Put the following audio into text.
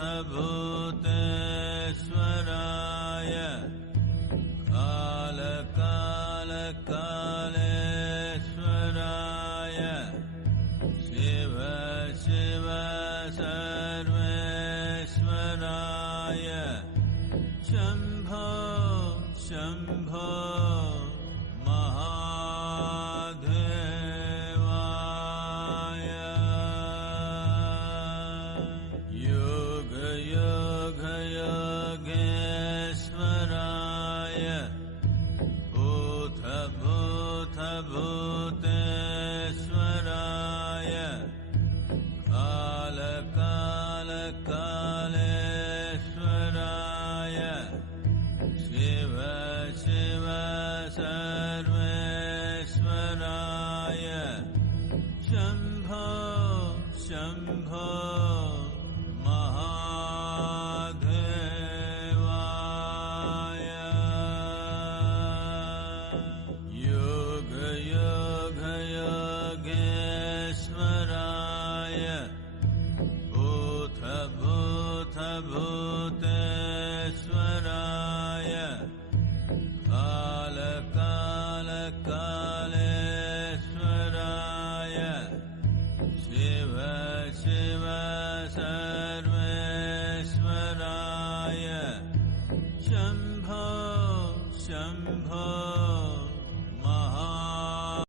भूतभूतेश्वराय कालकालकालेश्वराय शिव शिव सर्वेश्वराय शम्भो शम्भो महादेवाय योग योग योगेश्वराय भूत भूत भूतेश्वराय काल काल कालेश्वराय शिव शिव सर्वेश्वराय शम्भो शम्भो महादेवाय योग योग योगेश्वराय भूत भूत भूतेश्वराय काल काल कालेश्वराय शिव शिव सर्वेश्वराय शम्भो शम्भो